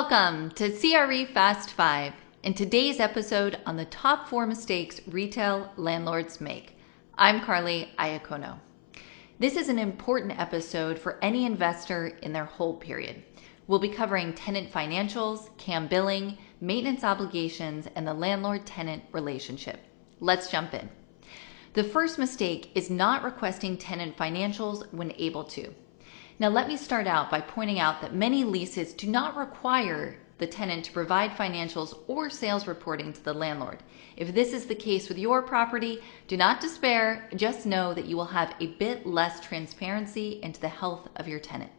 Welcome to CRE Fast 5. In today's episode on the top 4 mistakes retail landlords make. I'm Carly Iacono. This is an important episode for any investor in their hold period. We'll be covering tenant financials, CAM billing, maintenance obligations, and the landlord-tenant relationship. Let's jump in. The first mistake is not requesting tenant financials when able to. Now, let me start out by pointing out that many leases do not require the tenant to provide financials or sales reporting to the landlord. If this is the case with your property, do not despair. Just know that you will have a bit less transparency into the health of your tenant.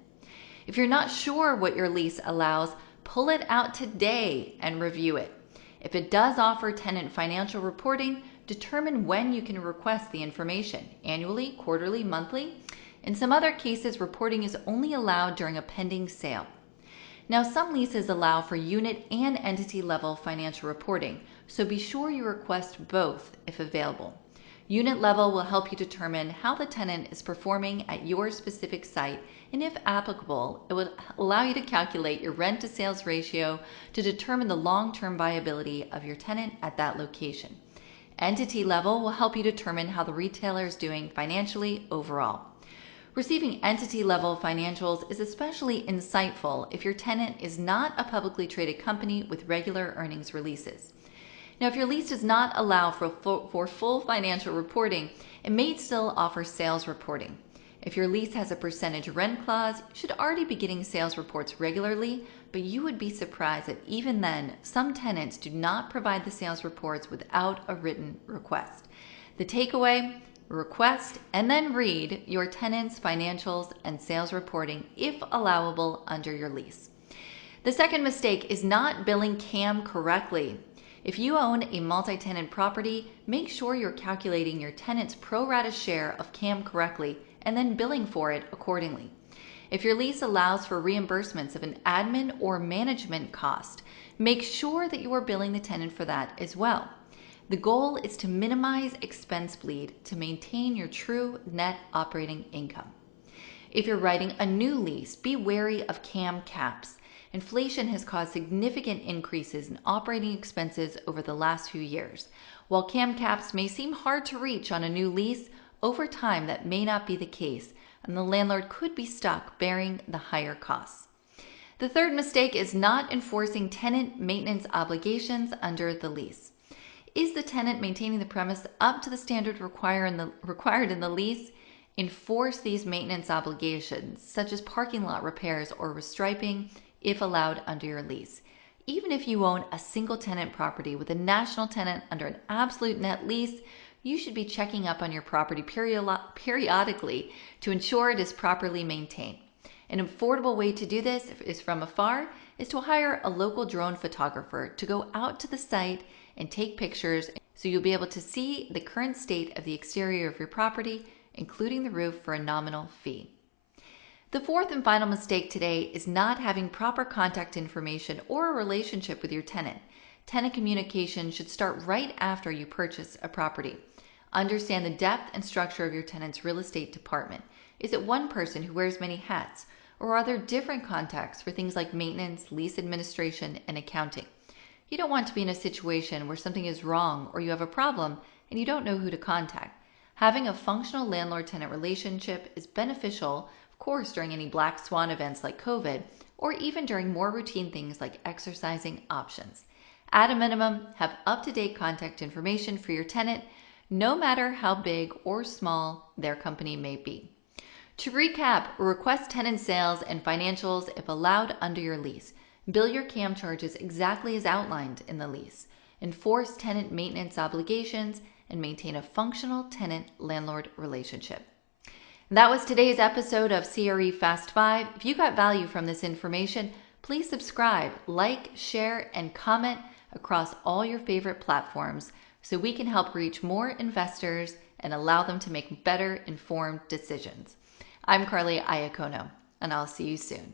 If you're not sure what your lease allows, pull it out today and review it. If it does offer tenant financial reporting, determine when you can request the information: annually, quarterly, monthly. In some other cases, reporting is only allowed during a pending sale. Now, some leases allow for unit and entity level financial reporting, so be sure you request both if available. Unit level will help you determine how the tenant is performing at your specific site, and if applicable, it will allow you to calculate your rent to sales ratio to determine the long-term viability of your tenant at that location. Entity level will help you determine how the retailer is doing financially overall. Receiving entity-level financials is especially insightful if your tenant is not a publicly traded company with regular earnings releases. Now, if your lease does not allow for full financial reporting, it may still offer sales reporting. If your lease has a percentage rent clause, you should already be getting sales reports regularly, but you would be surprised that even then, some tenants do not provide the sales reports without a written request. The takeaway: request and then read your tenant's financials and sales reporting if allowable under your lease. The second mistake is not billing CAM correctly. If you own a multi-tenant property, make sure you're calculating your tenant's pro rata share of CAM correctly and then billing for it accordingly. If your lease allows for reimbursements of an admin or management cost, make sure that you are billing the tenant for that as well. The goal is to minimize expense bleed to maintain your true net operating income. If you're writing a new lease, be wary of CAM caps. Inflation has caused significant increases in operating expenses over the last few years. While CAM caps may seem hard to reach on a new lease, over time that may not be the case, and the landlord could be stuck bearing the higher costs. The third mistake is not enforcing tenant maintenance obligations under the lease. Is the tenant maintaining the premise up to the standard required in the lease? Enforce these maintenance obligations, such as parking lot repairs or restriping, if allowed under your lease. Even if you own a single tenant property with a national tenant under an absolute net lease, you should be checking up on your property periodically to ensure it is properly maintained. An affordable way to do this is from afar is to hire a local drone photographer to go out to the site and take pictures, so you'll be able to see the current state of the exterior of your property, including the roof, for a nominal fee. The fourth and final mistake today is not having proper contact information or a relationship with your tenant. Tenant communication should start right after you purchase a property. Understand the depth and structure of your tenant's real estate department. Is it one person who wears many hats, or are there different contacts for things like maintenance, lease administration, and accounting? You don't want to be in a situation where something is wrong or you have a problem and you don't know who to contact. Having a functional landlord-tenant relationship is beneficial, of course, during any black swan events like COVID, or even during more routine things like exercising options. At a minimum, have up-to-date contact information for your tenant, no matter how big or small their company may be. To recap, request tenant sales and financials if allowed under your lease. Bill your CAM charges exactly as outlined in the lease. Enforce tenant maintenance obligations and maintain a functional tenant-landlord relationship. That was today's episode of CRE Fast 5. If you got value from this information, please subscribe, like, share, and comment across all your favorite platforms so we can help reach more investors and allow them to make better informed decisions. I'm Carly Iacono, and I'll see you soon.